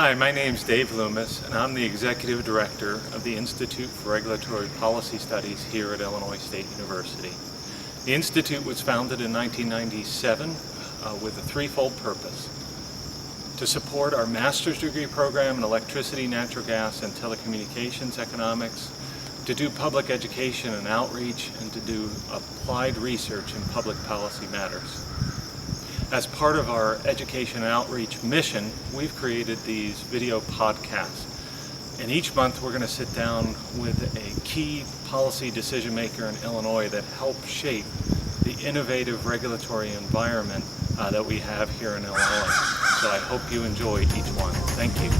Hi, my name's Dave Loomis, and I'm the Executive Director of the Institute for Regulatory Policy Studies here at Illinois State University. The Institute was founded in 1997 with a threefold purpose: to support our master's degree program in electricity, natural gas, and telecommunications economics, to do public education and outreach, and to do applied research in public policy matters. As part of our education and outreach mission, we've created these video podcasts. And each month we're going to sit down with a key policy decision maker in Illinois that helps shape the innovative regulatory environment that we have here in Illinois. So I hope you enjoy each one. Thank you.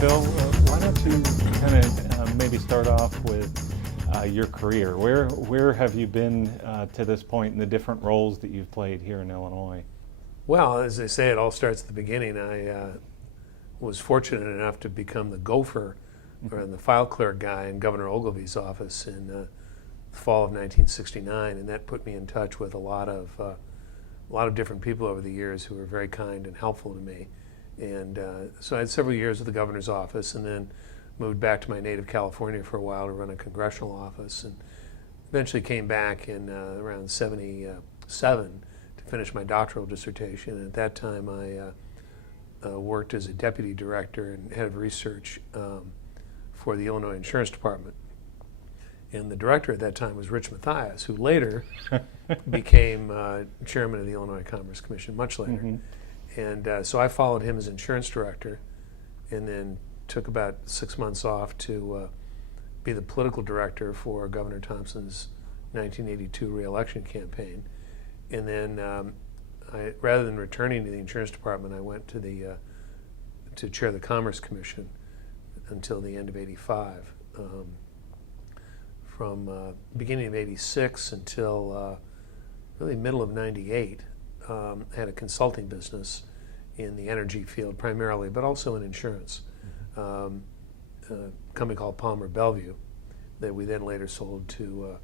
Bill, why don't you kind of maybe start off with your career. Where have you been to this point in the different roles that you've played here in Illinois? Well, as they say, it all starts at the beginning. I was fortunate enough to become the gopher, or the file clerk guy in Governor Ogilvy's office in the fall of 1969, and that put me in touch with a lot of different people over the years who were very kind and helpful to me. And so I had several years at the governor's office, and then moved back to my native California for a while to run a congressional office, and eventually came back in around 77 to finish my doctoral dissertation. And at that time I worked as a deputy director and head of research for the Illinois Insurance Department. And the director at that time was Rich Mathias, who later became chairman of the Illinois Commerce Commission, much later. Mm-hmm. And so I followed him as insurance director, and then took about 6 months off to be the political director for Governor Thompson's 1982 re-election campaign. And then rather than returning to the insurance department, I went to chair the Commerce Commission until the end of '85. From beginning of '86 until really middle of '98, I had a consulting business in the energy field primarily, but also in insurance. A company called Palmer Bellevue that we then later sold to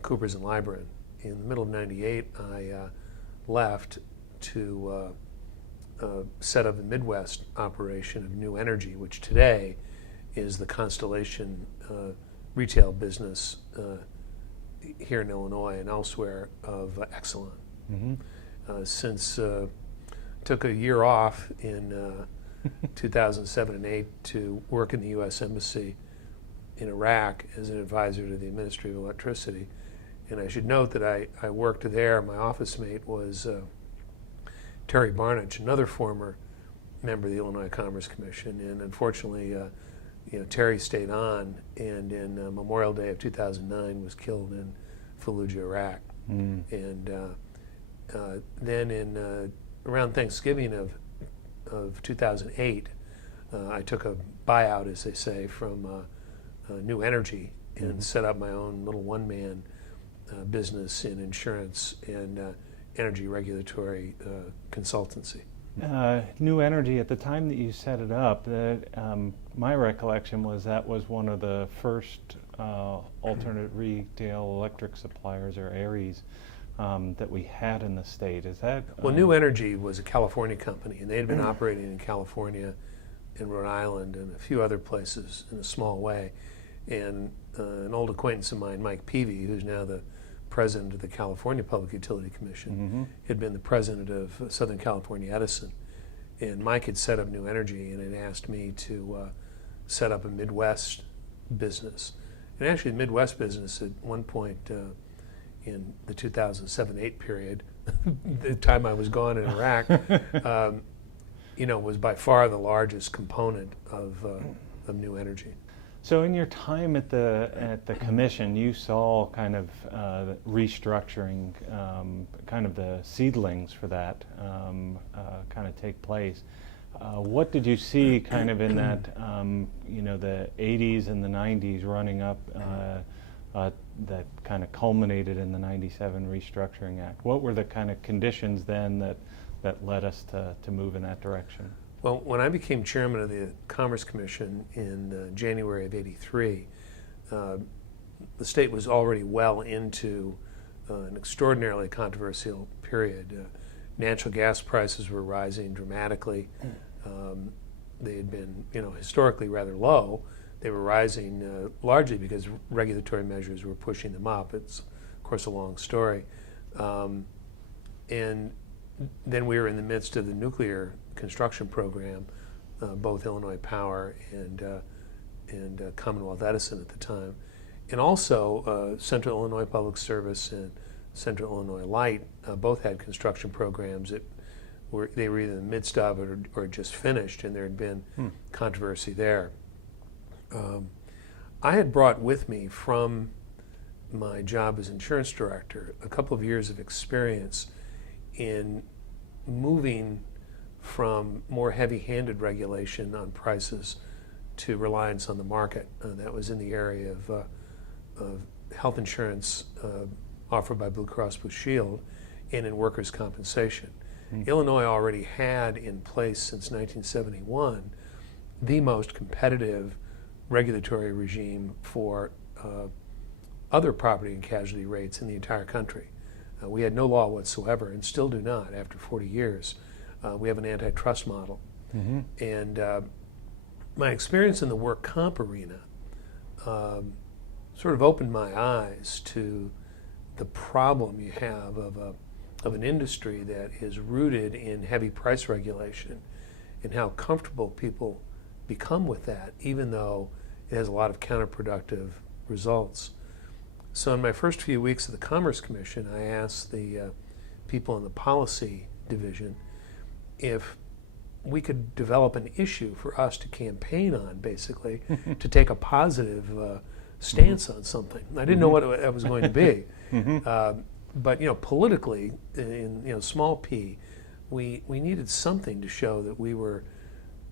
Coopers and Lybrand. In the middle of '98, I left to set up the Midwest operation of New Energy, which today is the Constellation retail business here in Illinois and elsewhere of Exelon. Mm-hmm. Since took a year off in 2007 and 2008 to work in the U.S. Embassy in Iraq as an advisor to the Ministry of Electricity. And I should note that I worked there. My office mate was Terry Barnich, another former member of the Illinois Commerce Commission. And unfortunately, Terry stayed on, and in Memorial Day of 2009 was killed in Fallujah, Iraq. Mm. And then in around Thanksgiving of 2008, I took a buyout, as they say, from New Energy and mm-hmm. set up my own little one-man business in insurance and energy regulatory consultancy. New Energy, at the time that you set it up, my recollection was that was one of the first alternate retail electric suppliers, or ARIES, that we had in the state. Is that well? New Energy was a California company, and they had been operating in California, in Rhode Island, and a few other places in a small way. And an old acquaintance of mine, Mike Peavy, who's now the president of the California Public Utility Commission, mm-hmm. had been the president of Southern California Edison. And Mike had set up New Energy and had asked me to set up a Midwest business. And actually, the Midwest business at one point in the 2007-8 period, the time I was gone in Iraq, was by far the largest component of New Energy. So in your time at the commission, you saw kind of restructuring, kind of the seedlings for that kind of take place. What did you see kind of in that, the 80s and the 90s running up that kind of culminated in the 97 Restructuring Act? What were the kind of conditions then that led us to move in that direction? Well, when I became chairman of the Commerce Commission in January of '83, the state was already well into an extraordinarily controversial period. Natural gas prices were rising dramatically. They had been, historically rather low. They were rising largely because regulatory measures were pushing them up. It's, of course, a long story. And then we were in the midst of the nuclear construction program, both Illinois Power and Commonwealth Edison at the time. And also Central Illinois Public Service and Central Illinois Light both had construction programs that they were either in the midst of it or just finished, and there had been controversy there. I had brought with me from my job as insurance director a couple of years of experience in moving from more heavy-handed regulation on prices to reliance on the market. That was in the area of health insurance offered by Blue Cross Blue Shield and in workers' compensation. Illinois already had in place since 1971 the most competitive regulatory regime for other property and casualty rates in the entire country. We had no law whatsoever, and still do not after 40 years. We have an antitrust model. And my experience in the work comp arena sort of opened my eyes to the problem you have of an industry that is rooted in heavy price regulation and how comfortable people become with that, even though it has a lot of counterproductive results. So in my first few weeks of the Commerce Commission, I asked the people in the policy division if we could develop an issue for us to campaign on, basically, to take a positive stance on something. I didn't know what it was going to be. But politically, in small p, we needed something to show that we were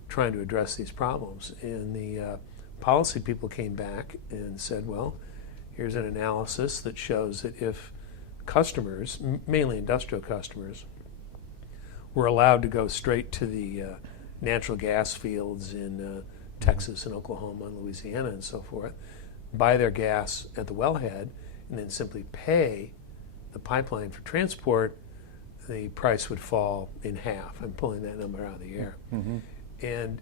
trying to address these problems. And the policy people came back and said, well, here's an analysis that shows that if customers, mainly industrial customers, were allowed to go straight to the natural gas fields in Texas and Oklahoma and Louisiana and so forth, buy their gas at the wellhead, and then simply pay the pipeline for transport, the price would fall in half. I'm pulling that number out of the air. And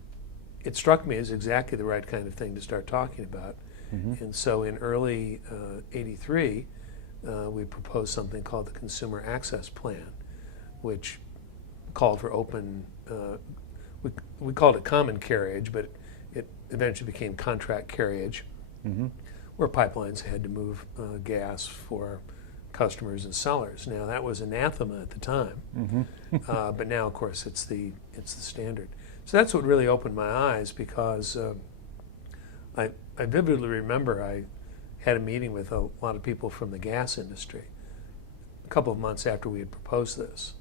it struck me as exactly the right kind of thing to start talking about. And so in early '83, we proposed something called the Consumer Access Plan, which called for open, we called it common carriage, but it eventually became contract carriage, where pipelines had to move gas for customers and sellers. Now that was anathema at the time, but now of course it's the standard. So that's what really opened my eyes, because I vividly remember I had a meeting with a lot of people from the gas industry a couple of months after we had proposed this.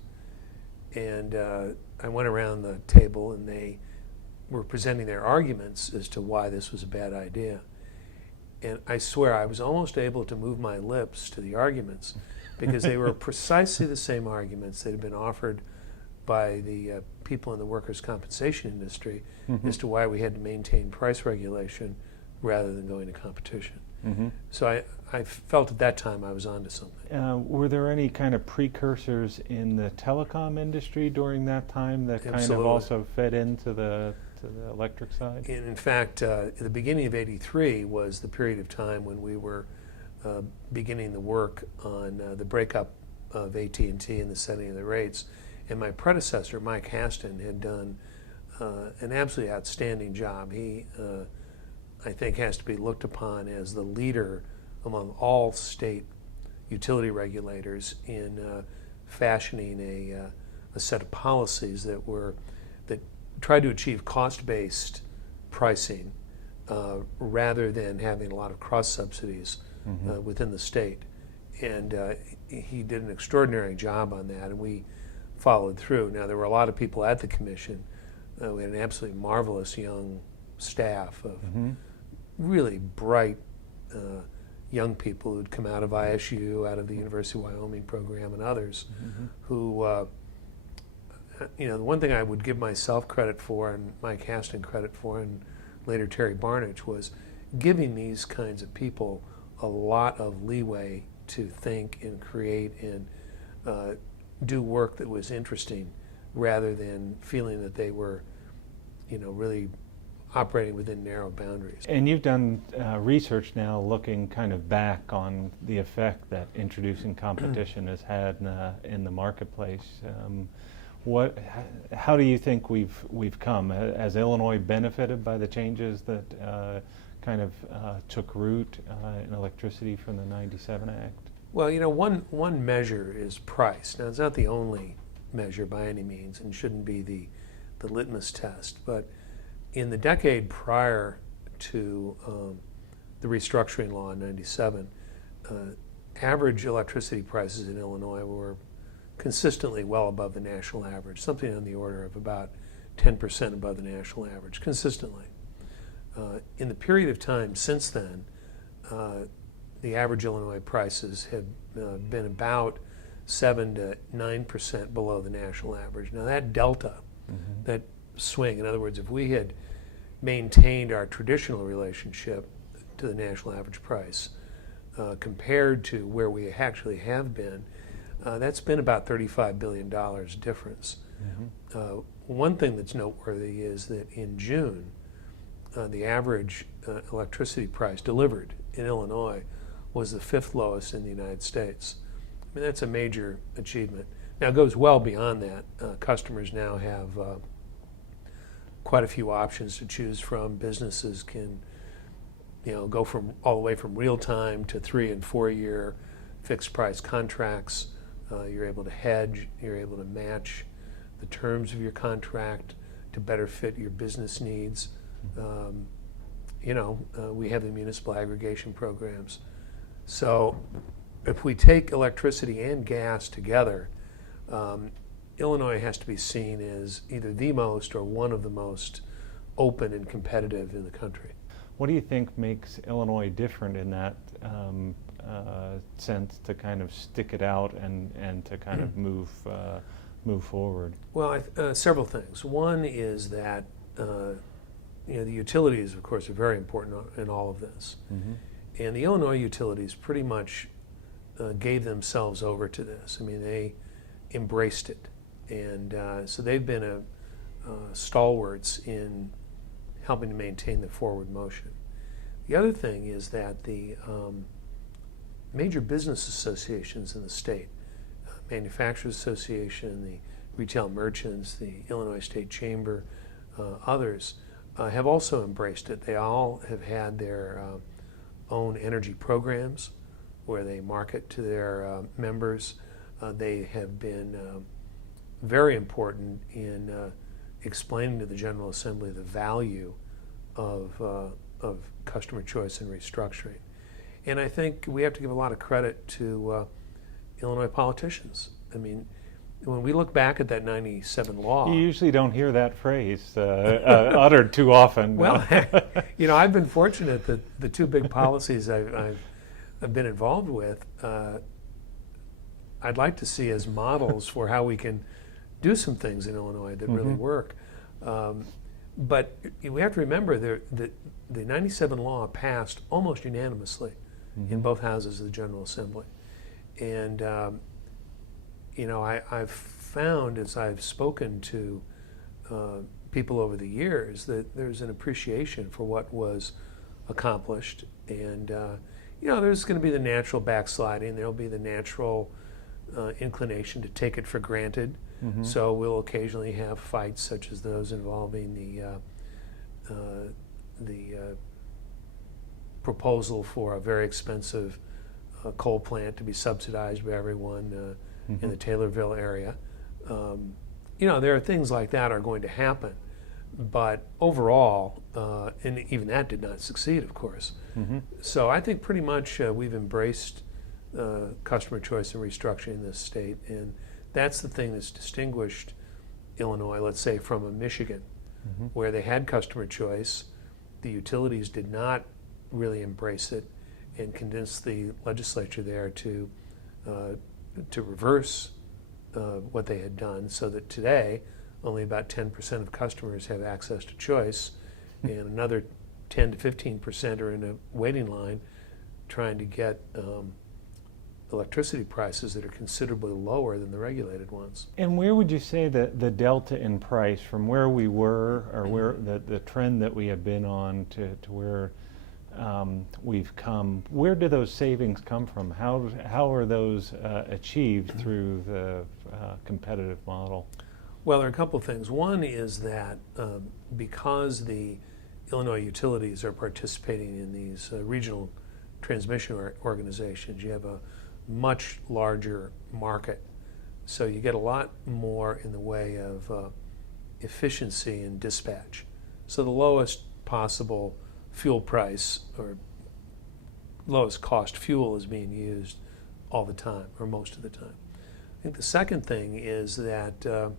And I went around the table and they were presenting their arguments as to why this was a bad idea. And I swear I was almost able to move my lips to the arguments, because they were precisely the same arguments that had been offered by the people in the workers' compensation industry as to why we had to maintain price regulation rather than going to competition. So I felt at that time I was onto something. Were there any kind of precursors in the telecom industry during that time that kind of also fed into the electric side? In fact, the beginning of '83 was the period of time when we were beginning the work on the breakup of AT&T and the setting of the rates. And my predecessor, Mike Haston, had done an absolutely outstanding job. He, I think, has to be looked upon as the leader among all state utility regulators in fashioning a set of policies that tried to achieve cost-based pricing rather than having a lot of cross-subsidies within the state. And he did an extraordinary job on that, and we followed through. Now, there were a lot of people at the commission. We had an absolutely marvelous young staff of really bright young people who'd come out of ISU, out of the University of Wyoming program, and others who, the one thing I would give myself credit for and Mike Haston credit for, and later Terry Barnage, was giving these kinds of people a lot of leeway to think and create and do work that was interesting, rather than feeling that they were really operating within narrow boundaries. And you've done research now looking kind of back on the effect that introducing competition has had in the marketplace. How do you think we've come? Has Illinois benefited by the changes that kind of took root in electricity from the '97 Act? Well, one measure is price. Now, it's not the only measure by any means, and shouldn't be the litmus test. But in the decade prior to the restructuring law in '97, average electricity prices in Illinois were consistently well above the national average, something on the order of about 10% above the national average, consistently. In the period of time since then, the average Illinois prices have been about 7 to 9% below the national average. Now that delta, that swing, in other words, if we had maintained our traditional relationship to the national average price compared to where we actually have been, that's been about $35 billion difference. One thing that's noteworthy is that in June, the average electricity price delivered in Illinois was the 5th lowest in the United States. I mean, that's a major achievement. Now, it goes well beyond that. Customers now have quite a few options to choose from. Businesses can, go from all the way from real time to 3 and 4 year fixed price contracts. You're able to hedge. You're able to match the terms of your contract to better fit your business needs. We have the municipal aggregation programs. So if we take electricity and gas together, Illinois has to be seen as either the most or one of the most open and competitive in the country. What do you think makes Illinois different in that sense to kind of stick it out and to kind of move forward? Well, several things. One is that the utilities, of course, are very important in all of this. And the Illinois utilities pretty much gave themselves over to this. I mean, they embraced it. And so they've been stalwarts in helping to maintain the forward motion. The other thing is that the major business associations in the state, Manufacturers Association, the Retail Merchants, the Illinois State Chamber, others, have also embraced it. They all have had their own energy programs where they market to their members. They have been very important in explaining to the General Assembly the value of customer choice and restructuring. And I think we have to give a lot of credit to Illinois politicians. I mean, when we look back at that '97 law, you usually don't hear that phrase uttered too often. Well, I've been fortunate that the two big policies I've been involved with, I'd like to see as models for how we can do some things in Illinois that really work. But we have to remember that the '97 law passed almost unanimously in both houses of the General Assembly. And I've found, as I've spoken to people over the years, that there's an appreciation for what was accomplished. And there's going to be the natural backsliding. There'll be the natural inclination to take it for granted. So we'll occasionally have fights such as those involving the proposal for a very expensive coal plant to be subsidized by everyone in the Taylorville area. There are things like that are going to happen, but overall, and even that did not succeed, of course. So I think pretty much we've embraced customer choice and restructuring in this state, and that's the thing that's distinguished Illinois, let's say, from a Michigan, where they had customer choice. The utilities did not really embrace it and convinced the legislature there to reverse what they had done, so that today only about 10% of customers have access to choice, and another 10 to 15% are in a waiting line trying to get electricity prices that are considerably lower than the regulated ones. And where would you say that the delta in price from where we were, or where the trend that we have been on to where we've come, where do those savings come from? How are those achieved through the competitive model? Well, there are a couple of things. One is that because the Illinois utilities are participating in these regional transmission organizations, you have a much larger market. So you get a lot more in the way of efficiency in dispatch. So the lowest possible fuel price or lowest cost fuel is being used all the time, or most of the time. I think the second thing is that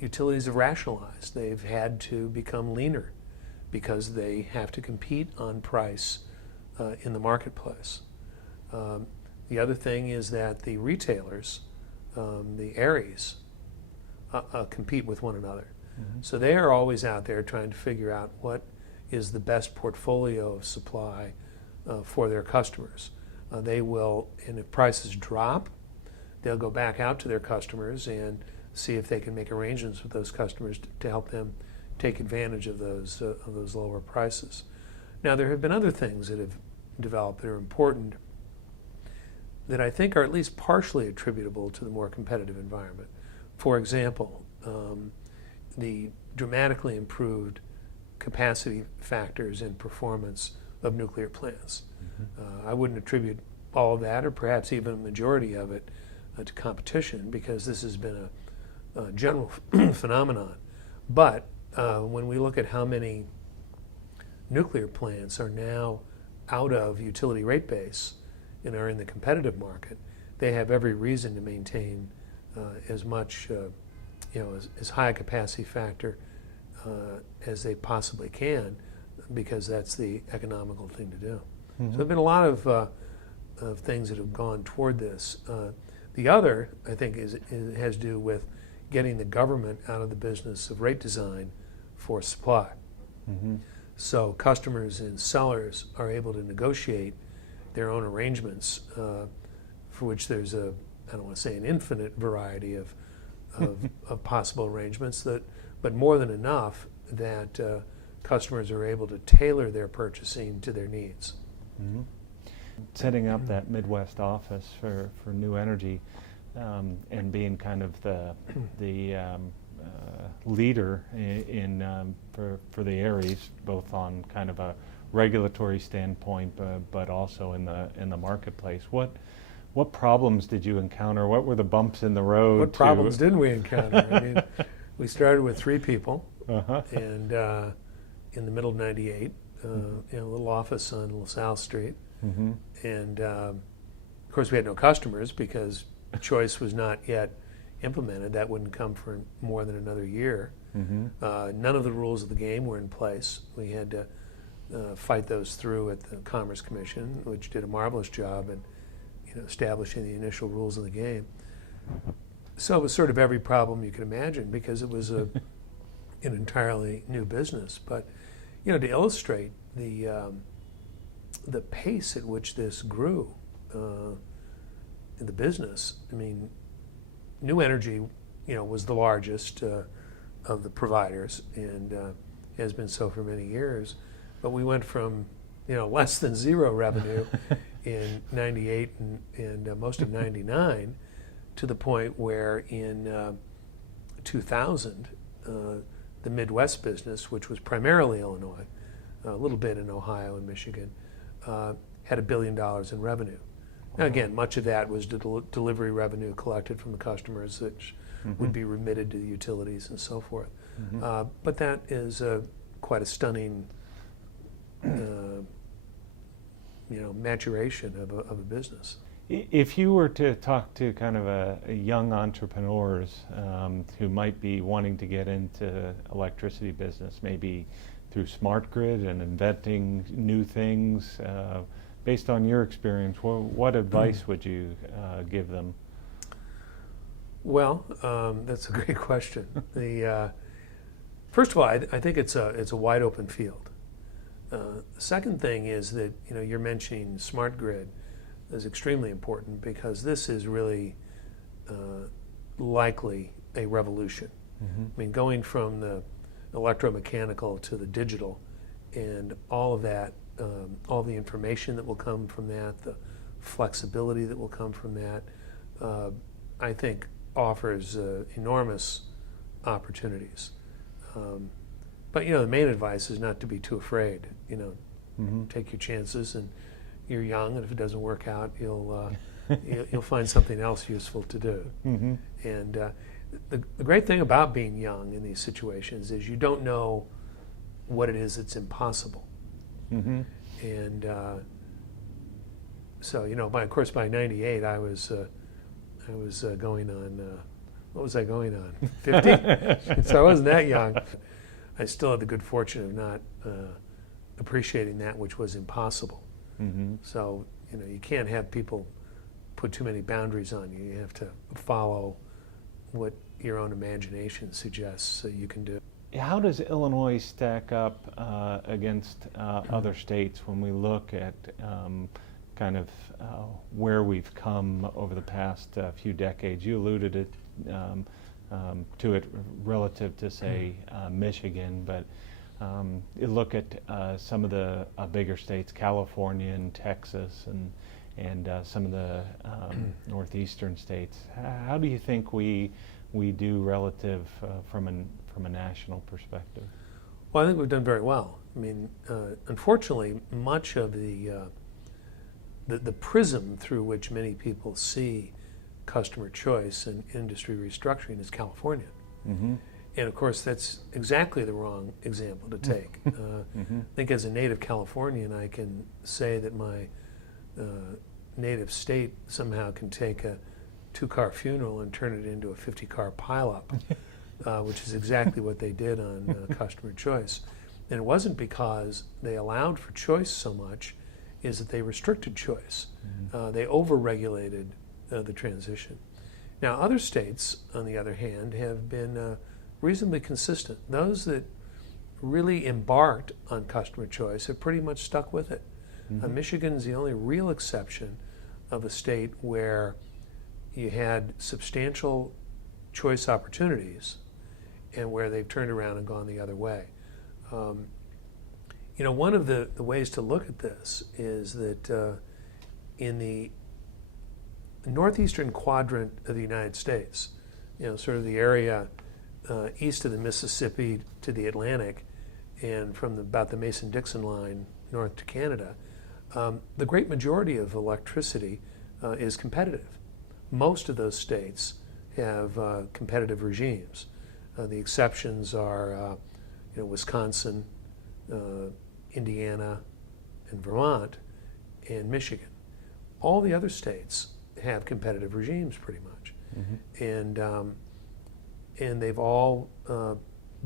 utilities have rationalized. They've had to become leaner because they have to compete on price in the marketplace. The other thing is that the retailers, the ARIES, compete with one another. Mm-hmm. So they are always out there trying to figure out what is the best portfolio of supply for their customers. They will, and if prices drop, they'll go back out to their customers and see if they can make arrangements with those customers to help them take advantage of those lower prices. Now, there have been other things that have developed that are important that I think are at least partially attributable to the more competitive environment. For example, the dramatically improved capacity factors and performance of nuclear plants. Mm-hmm. I wouldn't attribute all of that, or perhaps even a majority of it, to competition, because this has been a general phenomenon. But when we look at how many nuclear plants are now out of utility rate base and are in the competitive market, they have every reason to maintain as much, as high a capacity factor as they possibly can, because that's the economical thing to do. Mm-hmm. So there have been a lot of things that have gone toward this. The other, I think, has to do with getting the government out of the business of rate design for supply. Mm-hmm. So customers and sellers are able to negotiate their own arrangements, for which there's I don't want to say an infinite variety of possible arrangements, but more than enough that customers are able to tailor their purchasing to their needs. Mm-hmm. Setting up that Midwest office for new energy and being kind of the leader for the ARIES, both on kind of a regulatory standpoint, but also in the marketplace. What problems did you encounter? What were the bumps in the road? What problems didn't we encounter? I mean, we started with 3 people, and in the middle of '98, in a little office on LaSalle Street, mm-hmm. and of course we had no customers because choice was not yet implemented. That wouldn't come for more than another year. Mm-hmm. None of the rules of the game were in place. We had to fight those through at the Commerce Commission, which did a marvelous job in establishing the initial rules of the game. So it was sort of every problem you could imagine, because it was an entirely new business. But to illustrate the pace at which this grew in the business, I mean, New Energy, was the largest of the providers, and has been so for many years. But we went from less than zero revenue in '98 and most of '99 to the point where in 2000 the Midwest business, which was primarily Illinois, a little bit in Ohio and Michigan, had $1 billion in revenue. Now again, much of that was delivery revenue collected from the customers, which mm-hmm. would be remitted to the utilities and so forth. Mm-hmm. But that is quite a stunning maturation of a business. If you were to talk to kind of a young entrepreneurs who might be wanting to get into electricity business, maybe through smart grid and inventing new things, based on your experience, what advice would you give them? Well, that's a great question. First of all, I think it's a wide open field. The second thing is that you're mentioning smart grid. is extremely important, because this is really likely a revolution. Mm-hmm. I mean, going from the electromechanical to the digital, and all of that, all the information that will come from that, the flexibility that will come from that, I think offers enormous opportunities. But the main advice is not to be too afraid. Mm-hmm. Take your chances, and you're young, and if it doesn't work out, you'll find something else useful to do. Mm-hmm. And the great thing about being young in these situations is you don't know what it is that's impossible. Mm-hmm. And so, of course, by '98, I was going on. What was I going on? 50. So I wasn't that young. I still had the good fortune of not appreciating that which was impossible. Mm-hmm. So you can't have people put too many boundaries on you. You have to follow what your own imagination suggests you can do. How does Illinois stack up against other states when we look at kind of where we've come over the past few decades? You alluded to it relative to, say, Michigan, but you look at some of the bigger states, California and Texas, and some of the northeastern states. How do you think we do relative from a national perspective? Well, I think we've done very well. I mean, unfortunately, much of the prism through which many people see customer choice and industry restructuring is California. Mm-hmm. And of course, that's exactly the wrong example to take. Mm-hmm. I think as a native Californian, I can say that my native state somehow can take a 2-car funeral and turn it into a 50-car pileup, which is exactly what they did on customer choice. And it wasn't because they allowed for choice so much, is that they restricted choice. Mm-hmm. They over-regulated the transition. Now, other states, on the other hand, have been reasonably consistent. Those that really embarked on customer choice have pretty much stuck with it. Mm-hmm. Michigan's the only real exception of a state where you had substantial choice opportunities and where they've turned around and gone the other way. One of the ways to look at this is that in the northeastern quadrant of the United States, sort of the area east of the Mississippi to the Atlantic, and from about the Mason-Dixon line north to Canada, the great majority of electricity is competitive. Most of those states have competitive regimes. The exceptions are Wisconsin, Indiana, and Vermont, and Michigan. All the other states have competitive regimes pretty much. Mm-hmm. And they've all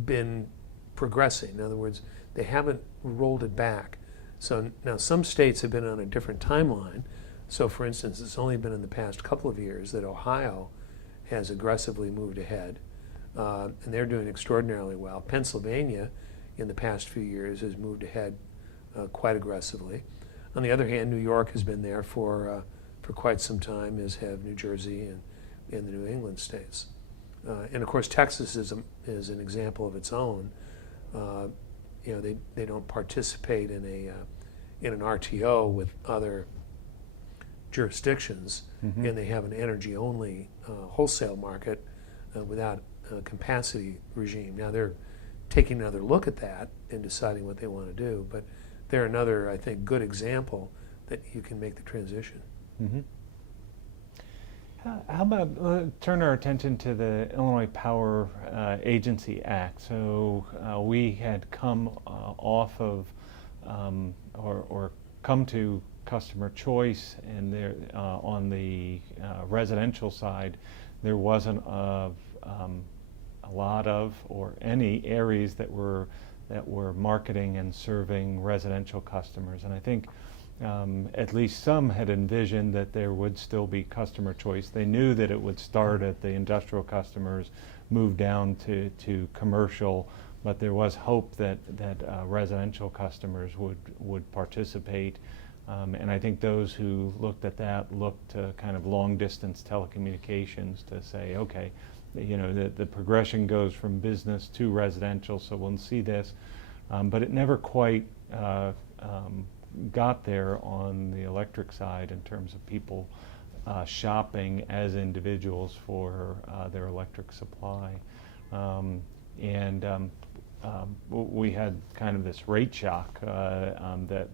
been progressing. In other words, they haven't rolled it back. So now some states have been on a different timeline. So for instance, it's only been in the past couple of years that Ohio has aggressively moved ahead, and they're doing extraordinarily well. Pennsylvania, in the past few years, has moved ahead quite aggressively. On the other hand, New York has been there for quite some time, as have New Jersey and the New England states. And of course, Texas is an example of its own. They don't participate in an RTO with other jurisdictions, Mm-hmm. and they have an energy-only wholesale market without a capacity regime. Now they're taking another look at that and deciding what they want to do, but they're another, I think, good example that you can make the transition. Mm-hmm. How about turn our attention to the Illinois Power Agency Act? So we had come off of or come to customer choice, and there on the residential side, there wasn't a lot of or any areas that were marketing and serving residential customers, and I think at least some had envisioned that there would still be customer choice. They knew that it would start at the industrial customers, move down to commercial, but there was hope that residential customers would participate And I think those who looked at that looked to kind of long distance telecommunications to say, okay, you know, the progression goes from business to residential, so we'll see this. But it never quite got there on the electric side in terms of people shopping as individuals for their electric supply. We had kind of this rate shock that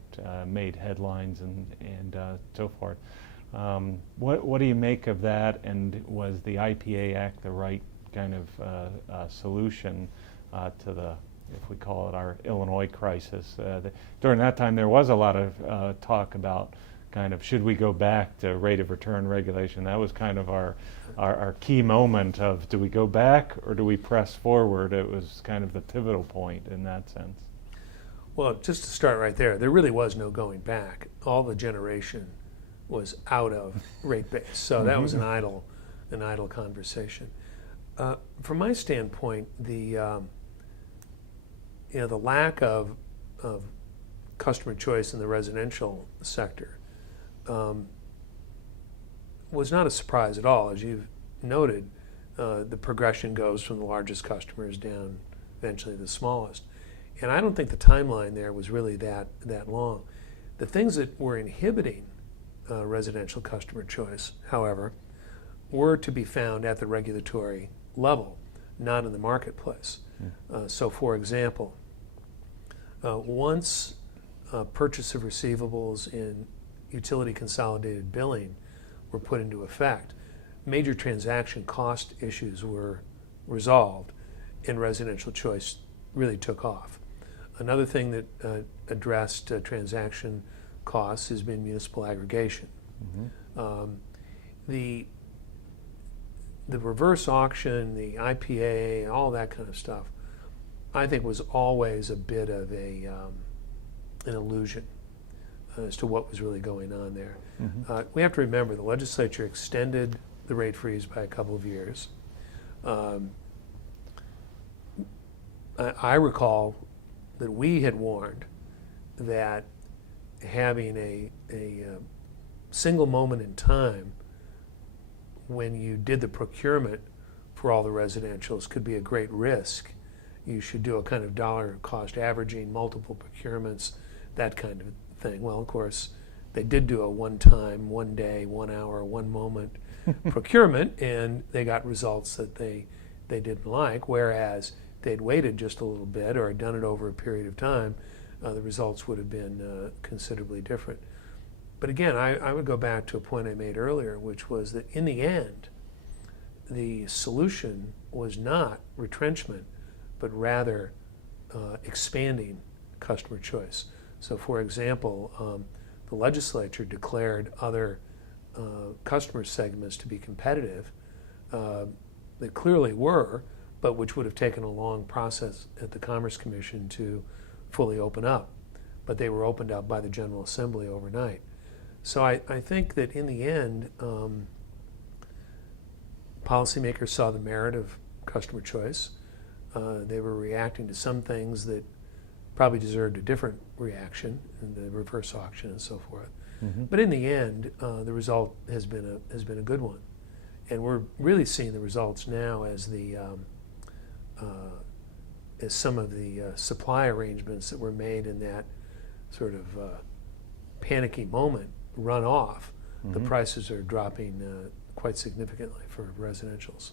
made headlines and so forth. What do you make of that, and was the IPA Act the right kind of solution to the, if we call it, our Illinois crisis? During that time there was a lot of talk about kind of, should we go back to rate of return regulation? That was kind of our key moment of, do we go back or do we press forward? It was kind of the pivotal point in that sense. Well, just to start right there really was no going back. All the generation was out of rate base, so that was an idle conversation. From my standpoint, the lack of customer choice in the residential sector was not a surprise at all. As you've noted, the progression goes from the largest customers down eventually the smallest. And I don't think the timeline there was really that long. The things that were inhibiting residential customer choice, however, were to be found at the regulatory level, not in the marketplace. So for example, once purchase of receivables in utility consolidated billing were put into effect, major transaction cost issues were resolved and residential choice really took off. Another thing that addressed transaction costs has been municipal aggregation. The reverse auction, the IPA, all that kind of stuff, I think was always a bit of an illusion as to what was really going on there. We have to remember the legislature extended the rate freeze by a couple of years. I recall that we had warned that having a single moment in time when you did the procurement for all the residentials could be a great risk. You should do a kind of dollar cost averaging, multiple procurements, that kind of thing. Well, of course, they did do a one-time, 1 day, 1 hour, 1 moment procurement, and they got results that they didn't like, whereas they'd waited just a little bit or had done it over a period of time, the results would have been considerably different. But again, I would go back to a point I made earlier, which was that in the end, the solution was not retrenchment, but rather expanding customer choice. So for example, the legislature declared other customer segments to be competitive that clearly were, but which would have taken a long process at the Commerce Commission to fully open up. But they were opened up by the General Assembly overnight. So I think that in the end, policymakers saw the merit of customer choice. They were reacting to some things that probably deserved a different reaction in the reverse auction and so forth. But in the end, the result has been a good one, and we're really seeing the results now as as some of the supply arrangements that were made in that sort of panicky moment run off. The prices are dropping quite significantly for residentials.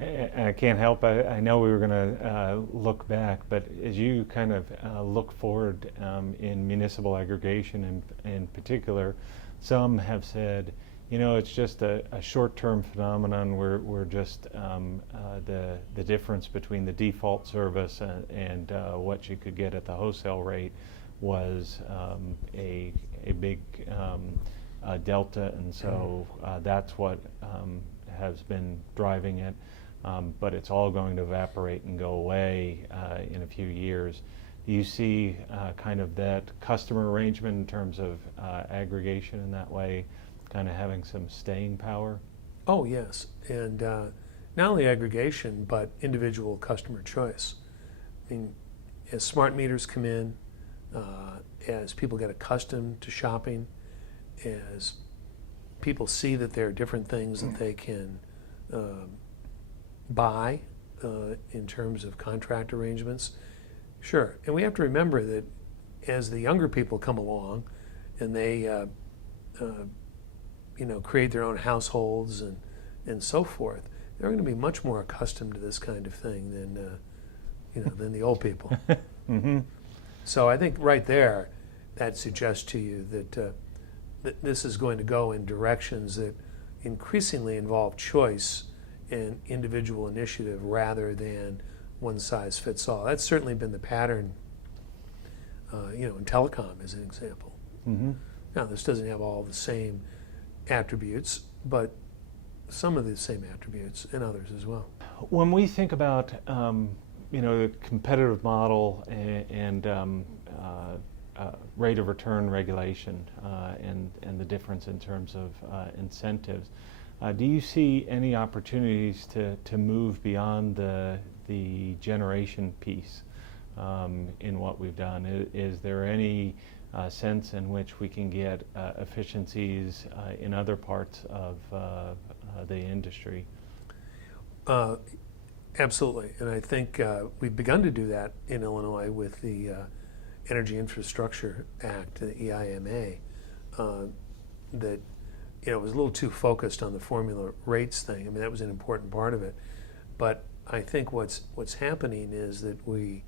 I can't help, I know we were going to look back, but as you kind of look forward in municipal aggregation in particular, some have said, you know, it's just a short-term phenomenon. We're just the difference between the default service and what you could get at the wholesale rate was a big delta, and so that's what has been driving it. But it's all going to evaporate and go away in a few years. Do you see kind of that customer arrangement in terms of aggregation in that way kind of having some staying power? Oh yes, and not only aggregation, but individual customer choice. I mean, as smart meters come in as people get accustomed to shopping, as people see that there are different things that they can buy in terms of contract arrangements, sure. And we have to remember that as the younger people come along and they create their own households and so forth, they're going to be much more accustomed to this kind of thing than the old people. Mm-hmm. So I think right there, that suggests to you that this is going to go in directions that increasingly involve choice and individual initiative rather than one size fits all. That's certainly been the pattern, in telecom as an example. Mm-hmm. Now, this doesn't have all the same attributes, but some of the same attributes and others as well. When we think about the competitive model and rate of return regulation and the difference in terms of incentives, do you see any opportunities to move beyond the generation piece in what we've done? Is there any sense in which we can get efficiencies in other parts of the industry? Absolutely, and I think we've begun to do that in Illinois with the Energy Infrastructure Act, the EIMA, that was a little too focused on the formula rates thing. I mean, that was an important part of it, but I think what's happening is that we,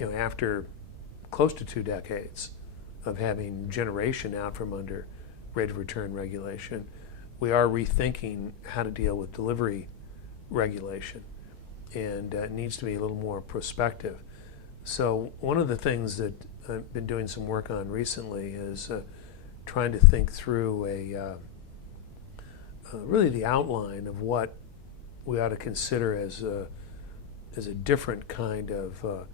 after close to 2 decades of having generation out from under rate of return regulation, we are rethinking how to deal with delivery regulation, and it needs to be a little more prospective. So one of the things that I've been doing some work on recently is trying to think through really the outline of what we ought to consider as a different kind of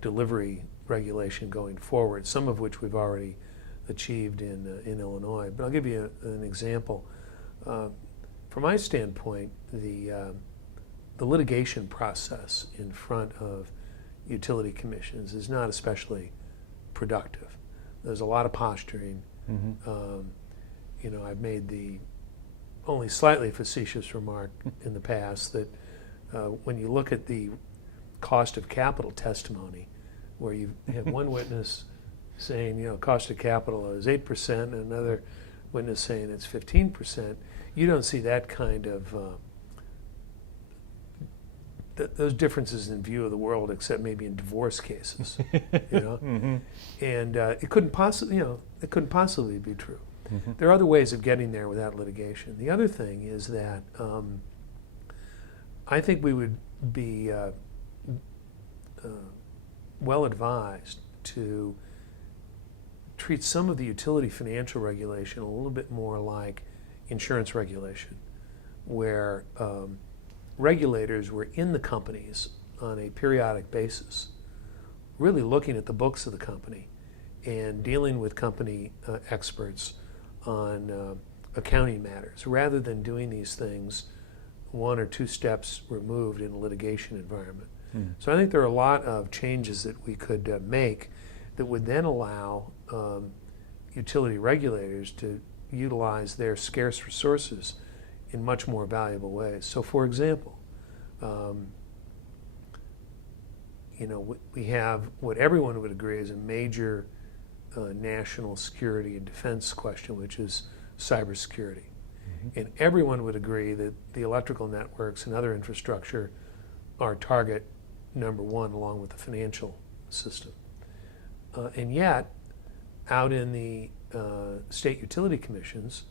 delivery regulation going forward, some of which we've already achieved in Illinois. But I'll give you an example. From my standpoint, the litigation process in front of utility commissions is not especially productive. There's a lot of posturing. Mm-hmm. I've made the only slightly facetious remark in the past that when you look at the cost of capital testimony, where you have one witness saying, cost of capital is 8%, and another witness saying it's 15%, you don't see that kind of those differences in view of the world, except maybe in divorce cases, Mm-hmm. And it couldn't possibly be true. Mm-hmm. There are other ways of getting there without litigation. The other thing is that I think we would be well advised to treat some of the utility financial regulation a little bit more like insurance regulation, where regulators were in the companies on a periodic basis, really looking at the books of the company and dealing with company experts on accounting matters, rather than doing these things 1 or 2 steps removed in a litigation environment. Mm. So I think there are a lot of changes that we could make that would then allow utility regulators to utilize their scarce resources in much more valuable ways. So, for example, we have what everyone would agree is a major national security and defense question, which is cybersecurity. Mm-hmm. And everyone would agree that the electrical networks and other infrastructure are target number 1, along with the financial system. And yet, out in the state utility commissions,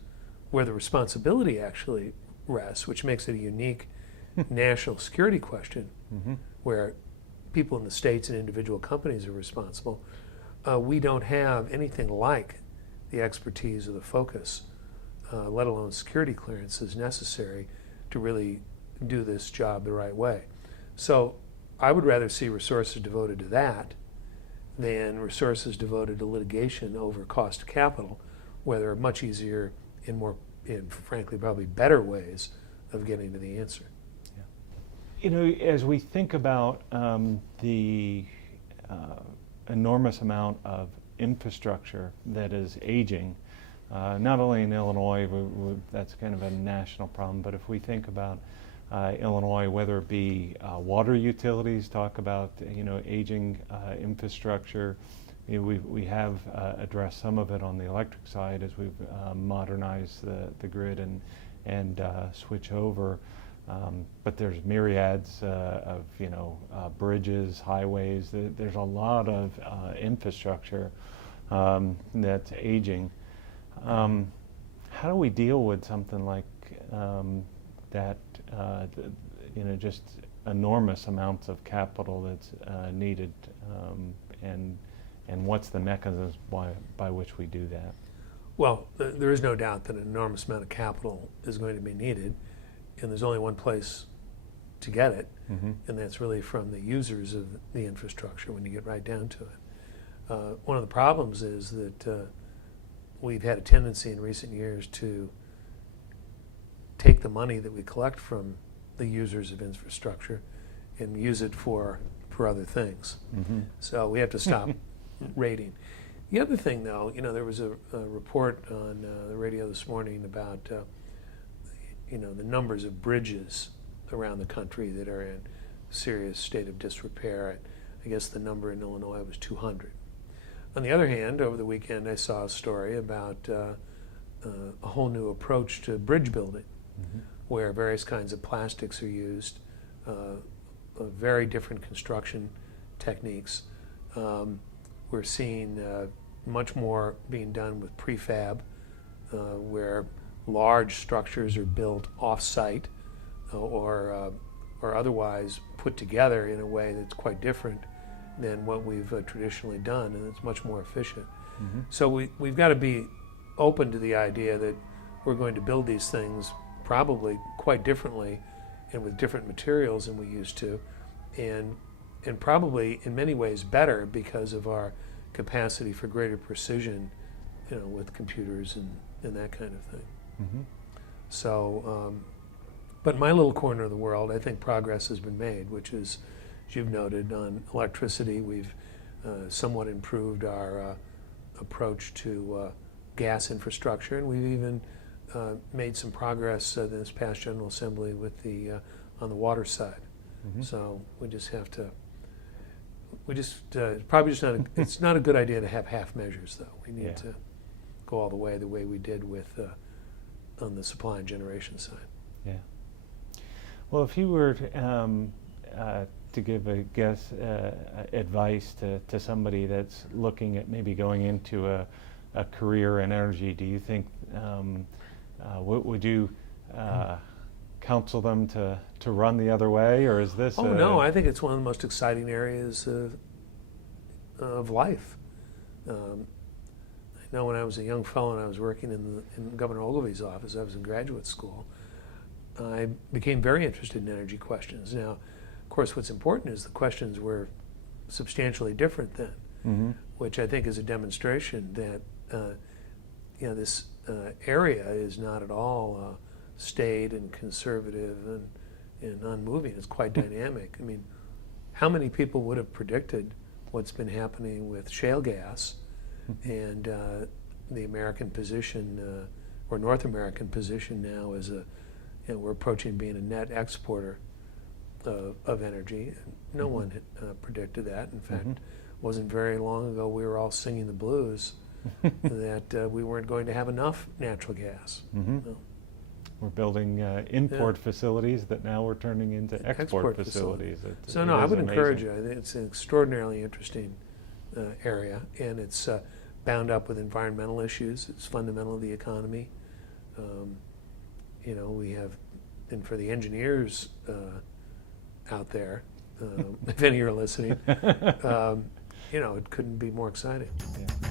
where the responsibility actually rests, which makes it a unique national security question, mm-hmm. where people in the states and individual companies are responsible, we don't have anything like the expertise or the focus, let alone security clearances necessary to really do this job the right way. So I would rather see resources devoted to that than resources devoted to litigation over cost of capital, where there are much easier and frankly probably better ways of getting to the answer. Yeah. As we think about the enormous amount of infrastructure that is aging. Not only in Illinois, that's kind of a national problem, but if we think about Illinois, whether it be water utilities, talk about aging infrastructure. We have addressed some of it on the electric side as we've modernized the grid and switch over. But there's myriads of bridges, highways. There's a lot of infrastructure that's aging. How do we deal with something like that? Just enormous amounts of capital that's needed, and what's the mechanisms by which we do that? Well, there is no doubt that an enormous amount of capital is going to be needed, and there's only one place to get it, Mm-hmm. and that's really from the users of the infrastructure when you get right down to it. One of the problems is that we've had a tendency in recent years to take the money that we collect from the users of infrastructure and use it for other things. Mm-hmm. So we have to stop rating. The other thing, though, there was a report on the radio this morning about the numbers of bridges around the country that are in serious state of disrepair. I guess the number in Illinois was 200. On the other hand, over the weekend I saw a story about a whole new approach to bridge building, Mm-hmm. where various kinds of plastics are used, very different construction techniques. We're seeing much more being done with prefab, where large structures are built off-site or otherwise put together in a way that's quite different than what we've traditionally done, and it's much more efficient. Mm-hmm. So we've got to be open to the idea that we're going to build these things probably quite differently and with different materials than we used to, and probably in many ways better because of our capacity for greater precision, with computers and that kind of thing. Mm-hmm. So, but my little corner of the world, I think progress has been made, which is, as you've noted, on electricity. We've somewhat improved our approach to gas infrastructure, and we've even made some progress in this past General Assembly with on the water side. Mm-hmm. So we just have to. Probably just not. It's not a good idea to have half measures, though. We need to go all the way we did with on the supply and generation side. Yeah. Well, if you were to give advice to somebody that's looking at maybe going into a career in energy, do you think would you counsel them to run the other way, or is this? Oh no, I think it's one of the most exciting areas of life. I know when I was a young fellow and I was working in Governor Ogilvy's office, I was in graduate school, I became very interested in energy questions. Now, of course, what's important is the questions were substantially different then, Mm-hmm. which I think is a demonstration that this area is not at all staid and conservative and unmoving. It's quite dynamic. I mean, how many people would have predicted what's been happening with shale gas and the American position or North American position now as we're approaching being a net exporter of energy. No Mm-hmm. one predicted that. In fact, Mm-hmm. it wasn't very long ago we were all singing the blues that we weren't going to have enough natural gas. Mm-hmm. No. We're building import facilities that now we're turning into export facilities. So no, I would encourage you. I think it's an extraordinarily interesting area, and it's bound up with environmental issues. It's fundamental to the economy. We have, and for the engineers out there, if any are listening, it couldn't be more exciting. Yeah.